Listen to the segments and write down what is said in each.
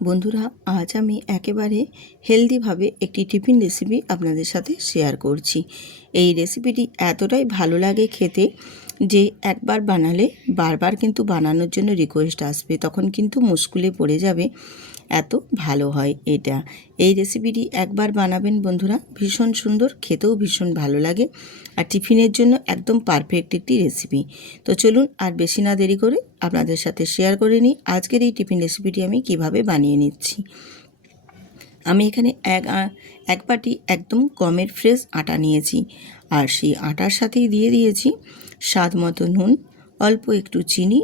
বন্ধুরা, আজ আমি একেবারে হেলদিভাবে একটি টিফিন রেসিপি আপনাদের সাথে শেয়ার করছি। এই রেসিপিটি এতটাই ভালো লাগে খেতে যে একবার বানালে বারবার কিন্তু বানানোর জন্য রিকোয়েস্ট আসবে, তখন কিন্তু মুশকিলে পড়ে যাবে, এত ভালো হয় এটা। এই রেসিপিটি একবার বানাবেন বন্ধুরা, ভীষণ সুন্দর, খেতেও ভীষণ ভালো লাগে, আর টিফিনের জন্য একদম পারফেক্ট একটি রেসিপি। তো চলুন আর বেশি না দেরি করে আপনাদের সাথে শেয়ার করে নিই আজকের এই টিফিন রেসিপিটি আমি কিভাবে বানিয়ে নিচ্ছি। আমি এখানে এক বাটি একদম গমের ফ্রেশ আটা নিয়েছি, আর সেই আটার সাথেই দিয়ে দিয়েছি স্বাদ মতো নুন, অল্প একটু চিনি,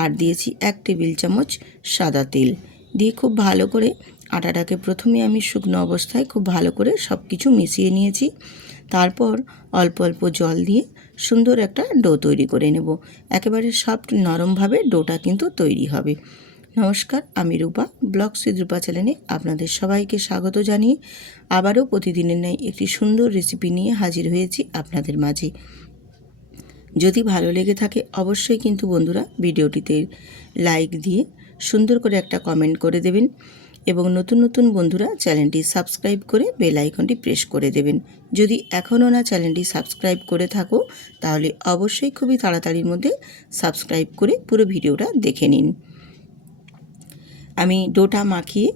আর দিয়েছি 1 টেবিল চামচ সাদা তেল দিয়ে খুব ভালো করে আটাটাকে প্রথমে আমি শুকনো অবস্থায় খুব ভালো করে সব কিছু মিশিয়ে নিয়েছি। তারপর অল্প অল্প জল দিয়ে সুন্দর একটা ডো তৈরি করে নেব। একেবারে সফট নরমভাবে ডোটা কিন্তু তৈরি হবে। নমস্কার, আমি রূপা, ব্লগস উইথ রূপা চ্যানেলে আপনাদের সবাইকে স্বাগত জানিয়ে আবারও প্রতিদিনের ন্যায় একটি সুন্দর রেসিপি নিয়ে হাজির হয়েছি আপনাদের মাঝে। যদি ভালো লেগে থাকে অবশ্যই কিন্তু বন্ধুরা ভিডিওটিতে লাইক দিয়ে সুন্দর করে একটা কমেন্ট করে দেবেন, এবং নতুন নতুন বন্ধুরা চ্যানেলটি সাবস্ক্রাইব করে বেল আইকনটি প্রেস করে দেবেন। যদি এখনও না চ্যানেলটি সাবস্ক্রাইব করে থাকো তাহলে অবশ্যই খুবই তাড়াতাড়ির মধ্যে সাবস্ক্রাইব করে পুরো ভিডিওটা দেখে নিন। আমি ডোটা মাখিয়ে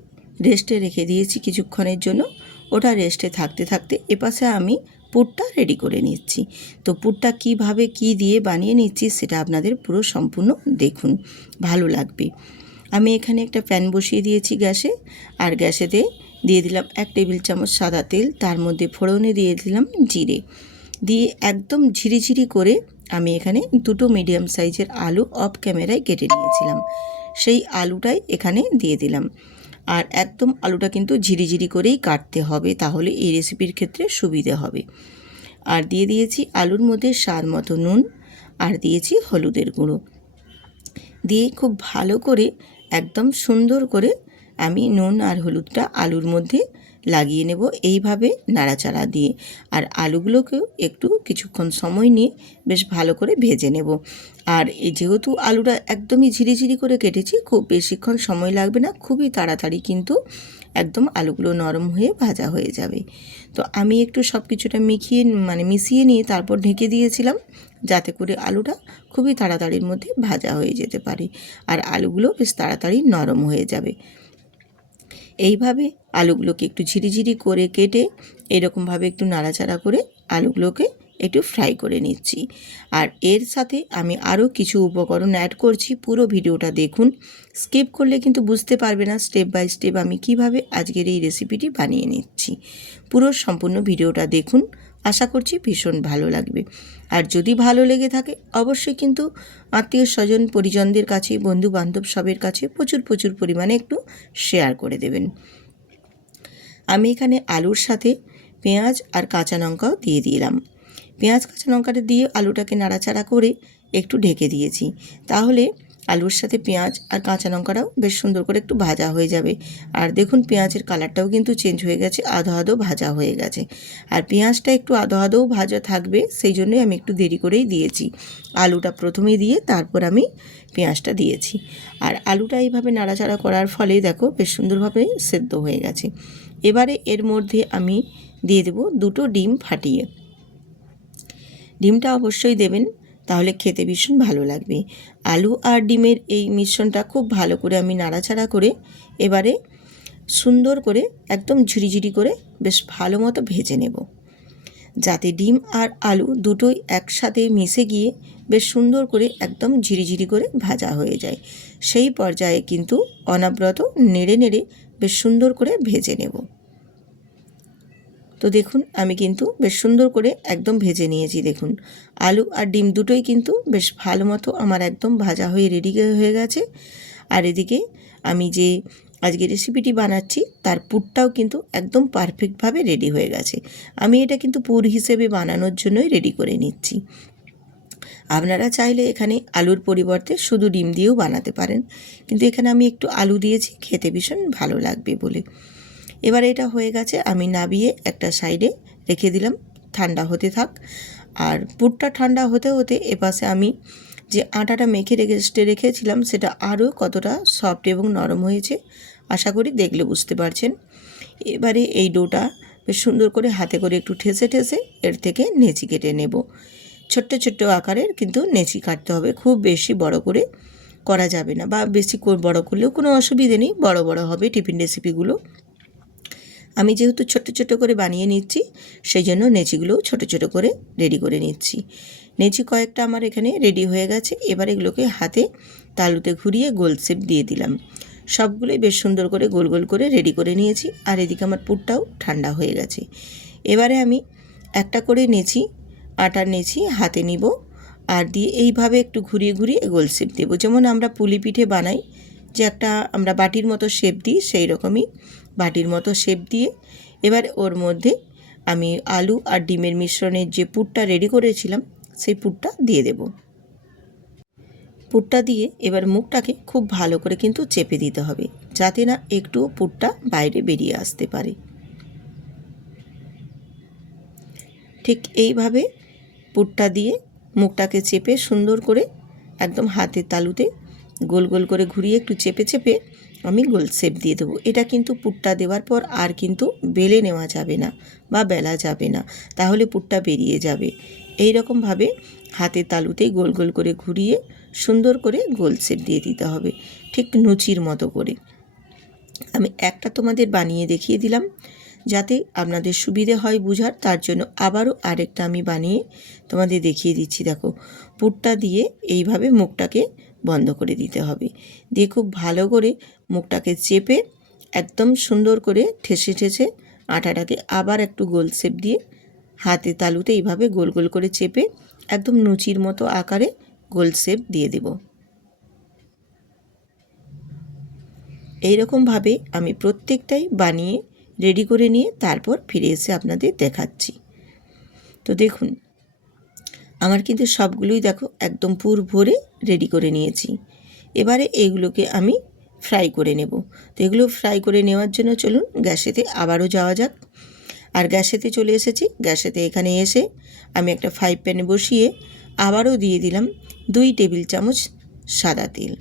রেস্টে রেখে দিয়েছি কিছুক্ষণের জন্য। ওটা রেস্টে থাকতে থাকতে এপাশে আমি পুরটা রেডি করে নিচ্ছি। তো পুরটা কিভাবে কি দিয়ে বানিয়ে নিচ্ছি সেটা আপনাদের পুরো সম্পূর্ণ দেখুন, ভালো লাগবে। আমি এখানে একটা প্যান বসিয়ে দিয়েছি গ্যাসে, আর গ্যাসেতে দিয়ে দিলাম 1 টেবিল চামচ সাদা তেল, তার মধ্যে ফোড়নে দিয়ে দিলাম জিরে, দিয়ে একদম ঝিরিঝিরি করে আমি এখানে 2টো মিডিয়াম সাইজের আলু অফ ক্যামেরায় কেটে নিয়েছিলাম, সেই আলুটাই এখানে দিয়ে দিলাম। আর একদম আলুটা কিন্তু ঝিরিঝিরি করেই কাটতে হবে, তাহলে এই রেসিপির ক্ষেত্রে সুবিধে হবে। আর দিয়ে দিয়েছি আলুর মধ্যে স্বাদ মতো নুন, আর দিয়েছি হলুদের গুঁড়ো, দিয়ে খুব ভালো করে একদম সুন্দর করে আমি নুন আর হলুদটা আলুর মধ্যে লাগিয়ে নেব, এইভাবে নাড়াচাড়া দিয়ে। আর আলুগুলোকেও একটু কিছুক্ষণ সময় নিয়ে বেশ ভালো করে ভেজে নেব। আর যেহেতু আলুটা একদমই ঝিরিঝিরি করে কেটেছি, খুব বেশিক্ষণ সময় লাগবে না, খুবই তাড়াতাড়ি কিন্তু একদম আলুগুলো নরম হয়ে ভাজা হয়ে যাবে। তো আমি একটু সব কিছুটা মিশিয়ে নিয়ে তারপর ঢেকে দিয়েছিলাম, যাতে করে আলুটা খুবই তাড়াতাড়ির মধ্যে ভাজা হয়ে যেতে পারে, আর আলুগুলো বেশ তাড়াতাড়ি নরম হয়ে যাবে। এইভাবে আলুগুলোকে একটু ঝিরিঝিরি করে কেটে এরকমভাবে একটু নাড়াচাড়া করে আলুগুলোকে একটু ফ্রাই করে নিচ্ছি। আর এর সাথে আমি আরও কিছু উপকরণ অ্যাড করছি, পুরো ভিডিওটা দেখুন, স্কিপ করলে কিন্তু বুঝতে পারবে না স্টেপ বাই স্টেপ আমি কিভাবে আজকের এই রেসিপিটি বানিয়ে নিচ্ছি। পুরো সম্পূর্ণ ভিডিওটা দেখুন, আশা করছি ভীষণ ভালো লাগবে। আর যদি ভালো লেগে থাকে অবশ্যই কিন্তু আত্মীয় স্বজন পরিজনদের কাছে, বন্ধু বান্ধব সবের কাছে প্রচুর প্রচুর পরিমাণে একটু শেয়ার করে দেবেন। আমি এখানে আলুর সাথে পেঁয়াজ আর কাঁচা লঙ্কাও দিয়ে দিলাম। পেঁয়াজ কাঁচা লঙ্কাটা দিয়ে আলুটাকে নাড়াচাড়া করে একটু ঢেকে দিয়েছি, তাহলে আলুর সাথে পেঁয়াজ আর কাঁচা লঙ্কাটাও বেশ সুন্দর করে একটু ভাজা হয়ে যাবে। আর দেখুন পেঁয়াজের কালারটাও কিন্তু চেঞ্জ হয়ে গেছে, আধো আধো ভাজা হয়ে গেছে। আর পেঁয়াজটা একটু আধো আধো ভাজা থাকবে, সেই জন্যই আমি একটু দেরি করেই দিয়েছি। আলুটা প্রথমেই দিয়ে তারপর আমি পেঁয়াজটা দিয়েছি। আর আলুটা এইভাবে নাড়াচাড়া করার ফলে দেখো বেশ সুন্দরভাবে সেদ্ধ হয়ে গেছে। এবারে এর মধ্যে আমি দিয়ে দেব 2টো ডিম ফাটিয়ে। ডিমটা অবশ্যই দেবেন, তাহলে খেতে ভীষণ ভালো লাগবে। আলু আর ডিমের এই মিশ্রণটা খুব ভালো করে আমি নাড়াচাড়া করে এবারে সুন্দর করে একদম ঝুরিঝুরি করে বেশ ভালো মতো ভেজে নেব, যাতে ডিম আর আলু দুটোই একসাথে মিশে গিয়ে বেশ সুন্দর করে একদম ঝিরিঝিরি করে ভাজা হয়ে যায়। সেই পর্যায়ে কিন্তু অনবরত নেড়ে নেড়ে বেশ সুন্দর করে ভেজে নেব। তো দেখুন আমি কিন্তু বেশ সুন্দর করে একদম ভেজে নিয়েছি। দেখুন আলু আর ডিম দুটোই কিন্তু বেশ ভালো মতো আমার একদম ভাজা হয়ে রেডি হয়ে গেছে। আর এদিকে আমি যে আজকে রেসিপিটি বানাচ্ছি তার পুরটাও কিন্তু একদম পারফেক্টভাবে রেডি হয়ে গেছে। আমি এটা কিন্তু পুর হিসেবে বানানোর জন্যই রেডি করে নিচ্ছি। আপনারা চাইলে এখানে আলুর পরিবর্তে শুধু ডিম দিয়েও বানাতে পারেন, কিন্তু এখানে আমি একটু আলু দিয়েছি, খেতে ভীষণ ভালো লাগবে বলে। এবার এটা হয়ে গেছে, আমি নাবিয়ে একটা সাইডে রেখে দিলাম, ঠান্ডা হতে থাক। আর পুরটা ঠান্ডা হতে হতে এপাশে আমি যে আটাটা মেখে রেখেছিলাম সেটা আরও কতটা সফট এবং নরম হয়েছে আশা করি দেখলে বুঝতে পারছেন। এবারে এই ডোটা বেশ সুন্দর করে হাতে করে একটু ঠেসে ঠেসে এর থেকে নেচি কেটে নেব। ছোট্ট ছোট্ট আকারের কিন্তু নেচি কাটতে হবে, খুব বেশি বড় করে করা যাবে না, বা বেশি বড় করলেও কোনো অসুবিধে নেই, বড় বড় হবে টিফিন রেসিপিগুলো। আমি যেহেতু ছোট ছোট করে বানিয়ে নিচ্ছি সেই জন্য নেচিগুলোও ছোট ছোট করে রেডি করে নিচ্ছি। নেচি কয়েকটা আমার এখানে রেডি হয়ে গেছে। এবার এগুলোকে হাতে তালুতে ঘুরিয়ে গোল শেপ দিয়ে দিলাম। সবগুলোই বেশ সুন্দর করে গোল গোল করে রেডি করে নিয়েছি। আর এদিকে আমার পুরটাও ঠান্ডা হয়ে গেছে। এবারে আমি একটা করে নেচি, আটার নেচি হাতে নিব আর দিয়ে এইভাবে একটু ঘুরিয়ে ঘুরিয়ে গোল শেপ দেব। যেমন আমরা পুলি পিঠে বানাই, যে একটা আমরা বাটির মতো শেপ দিই, সেই রকমই বাটির মতো শেপ দিয়ে এবার ওর মধ্যে আমি আলু আর ডিমের মিশ্রণের যে পুরটা রেডি করেছিলাম সেই পুরটা দিয়ে দেব। পুরটা দিয়ে এবার মুখটাকে খুব ভালো করে কিন্তু চেপে দিতে হবে, যাতে না একটু পুরটা বাইরে বেরিয়ে আসতে পারে। ঠিক এইভাবে পুরটা দিয়ে মুখটাকে চেপে সুন্দর করে একদম হাতের তালুতে গোল গোল করে ঘুরিয়ে একটু চেপে চেপে আমি গোল শেপ দিয়ে দেবো। এটা কিন্তু পুরটা দেওয়ার পর আর কিন্তু বেলে নেওয়া যাবে না বা বেলা যাবে না, তাহলে পুরটা বেরিয়ে যাবে। এই রকমভাবে হাতের তালুতেই গোল গোল করে ঘুরিয়ে সুন্দর করে গোল শেপ দিয়ে দিতে হবে, ঠিক লুচির মতো করে। আমি একটা তোমাদের বানিয়ে দেখিয়ে দিলাম যাতে আপনাদের সুবিধে হয় বোঝার, তার জন্য আবারও আরেকটা আমি বানিয়ে তোমাদের দেখিয়ে দিচ্ছি। দেখো, পুরটা দিয়ে এইভাবে মুখটাকে বন্ধ করে দিতে হবে, দিয়ে খুব ভালো করে মুখটাকে চেপে একদম সুন্দর করে ঠেসে ঠেসে আটাটাকে আবার একটু গোল শেপ দিয়ে হাতে তালুতে এইভাবে গোল গোল করে চেপে একদম লুচির মতো আকারে গোল শেপ দিয়ে দেব। এইরকমভাবে আমি প্রত্যেকটাই বানিয়ে রেডি করে নিয়ে তারপর ফিরে এসে আপনাদের দেখাচ্ছি। তো দেখুন, আমার কিন্তু সবগুলোই দেখো একদম পুর ভরে রেডি করে নিয়েছি। এবারে এইগুলোকে আমি ফ্রাই করে নেব। তো এগুলো ফ্রাই করে নেওয়ার জন্য চলুন গ্যাসেতে আবারও যাওয়া যাক। আর গ্যাসেতে চলে এসেছি। গ্যাসেতে এখানে এসে আমি একটা ফ্রাই প্যানে বসিয়ে আবারও দিয়ে দিলাম 2 টেবিল চামচ সাদা তেল।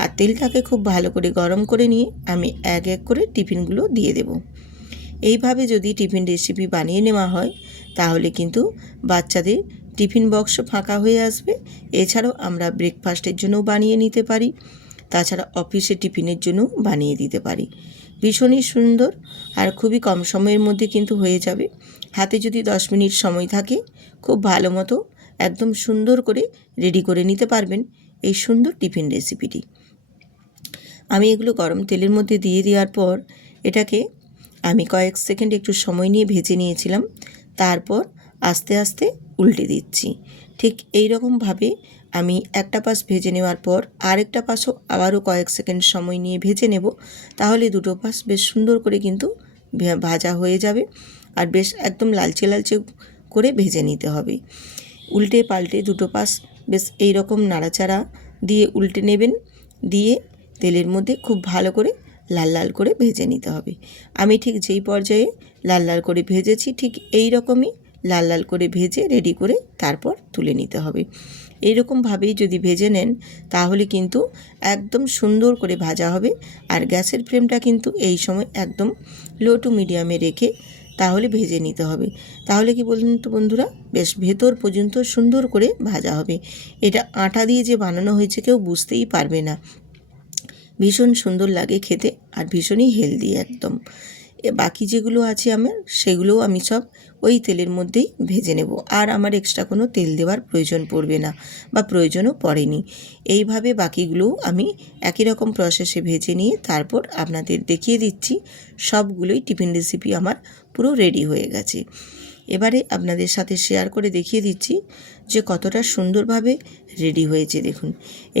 আর তেলটাকে খুব ভালো করে গরম করে নিয়ে আমি এক এক করে টিফিনগুলো দিয়ে দেব। এইভাবে যদি টিফিন রেসিপি বানিয়ে নেওয়া হয় তাহলে কিন্তু বাচ্চাদের টিফিন বক্স ফাঁকা হয়ে আসবে। এছাড়াও আমরা ব্রেকফাস্টের জন্যও বানিয়ে নিতে পারি, তাছাড়া অফিসে টিফিনের জন্যও বানিয়ে দিতে পারি। ভীষণই সুন্দর আর খুবই কম সময়ের মধ্যে কিন্তু হয়ে যাবে। হাতে যদি 10 মিনিট সময় থাকে খুব ভালো মতো একদম সুন্দর করে রেডি করে নিতে পারবেন এই সুন্দর টিফিন রেসিপিটি। আমি এগুলো গরম তেলের মধ্যে দিয়ে দেওয়ার পর এটাকে আমি কয়েক সেকেন্ড একটু সময় নিয়ে ভেজে নিয়েছিলাম। তারপর আস্তে আস্তে উল্টে দিচ্ছি। ঠিক এই রকমভাবে আমি একটা পাশ ভেজে নেওয়ার পর আরেকটা পাশও আবারও কয়েক সেকেন্ড সময় নিয়ে ভেজে নেব। তাহলে দুটো পাশ বেশ সুন্দর করে কিন্তু ভাজা হয়ে যাবে। আর বেশ একদম লালচে লালচে করে ভেজে নিতে হবে। উল্টে পাল্টে দুটো পাশ বেশ এই রকম নাড়াচাড়া দিয়ে উল্টে নেবেন, দিয়ে তেলের মধ্যে খুব ভালো করে লাল লাল করে ভেজে নিতে হবে। আমি ঠিক যেই পর্যায়ে লাল লাল করে ভেজেছি ঠিক এই রকমই লাল লাল করে ভেজে রেডি করে তারপর তুলে নিতে হবে। এইরকমভাবেই যদি ভেজে নেন তাহলে কিন্তু একদম সুন্দর করে ভাজা হবে। আর গ্যাসের ফ্লেমটা কিন্তু এই সময় একদম লো টু মিডিয়ামে রেখে তাহলে ভেজে নিতে হবে। তাহলে কি বলুন তো বন্ধুরা, বেশ ভেতর পর্যন্ত সুন্দর করে ভাজা হবে। এটা আটা দিয়ে যে বানানো হয়েছে কেউ বুঝতেই পারবে না। ভীষণ সুন্দর লাগে খেতে আর ভীষণই হেলদি একদম। বাকি যেগুলো আছে আমার সেগুলোও আমি সব ওই তেলের মধ্যেই ভেজে নেব। আর আমার এক্সট্রা কোনো তেল দেওয়ার প্রয়োজন পড়বে না বা প্রয়োজনও পড়েনি। এইভাবে বাকিগুলোও আমি একই রকম প্রসেসে ভেজে নিয়ে তারপর আপনাদের দেখিয়ে দিচ্ছি। সবগুলোই টিফিন রেসিপি আমার পুরো রেডি হয়ে গেছে। এবারে আপনাদের সাথে শেয়ার করে দেখিয়ে দিচ্ছি যে কতটা সুন্দরভাবে রেডি হয়েছে। দেখুন,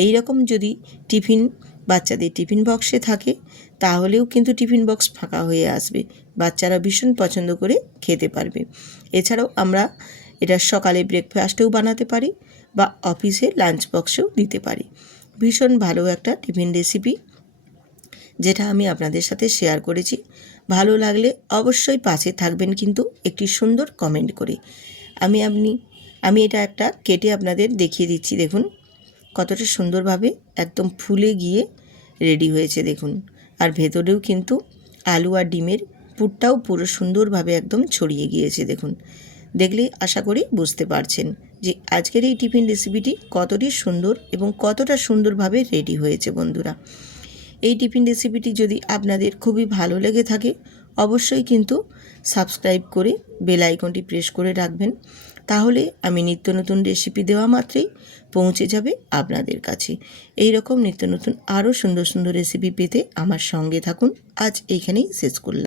এই রকম যদি টিফিন বাচ্চাদের টিফিন বক্সে থাকে তাহলেও কিন্তু টিফিন বক্স ফাঁকা হয়ে আসবে, বাচ্চারা ভীষণ পছন্দ করে খেতে পারবে। এছাড়াও আমরা এটা সকালে ব্রেকফাস্টেও বানাতে পারি বা অফিসে লাঞ্চ বক্সেও দিতে পারি। ভীষণ ভালো একটা টিফিন রেসিপি যেটা আমি আপনাদের সাথে শেয়ার করেছি। ভালো লাগলে অবশ্যই পাশে থাকবেন কিন্তু একটি সুন্দর কমেন্ট করে। আমি এটা একটা কেটে আপনাদের দেখিয়ে দিচ্ছি। দেখুন কতটা সুন্দরভাবে একদম ফুলে গিয়ে রেডি হয়েছে। দেখুন আর ভেতরেও কিন্তু আলু আর ডিমের পুরটাও পুরো সুন্দরভাবে একদম ছড়িয়ে গিয়েছে। দেখুন, দেখলেই আশা করি বুঝতে পারছেন যে আজকের এই টিফিন রেসিপিটি কতটি সুন্দর এবং কতটা সুন্দরভাবে রেডি হয়েছে। বন্ধুরা, এই টিফিন রেসিপিটি যদি আপনাদের খুবই ভালো লেগে থাকে অবশ্যই কিন্তু সাবস্ক্রাইব করে বেল আইকনটি প্রেস করে রাখবেন, তাহলে আমি নিত্য নতুন রেসিপি দেওয়া মাত্রই পৌঁছে যাবে আপনাদের কাছে। এই রকম নিত্য নতুন আরও সুন্দর সুন্দর রেসিপি পেতে আমার সঙ্গে থাকুন। আজ এইখানেই শেষ করলাম।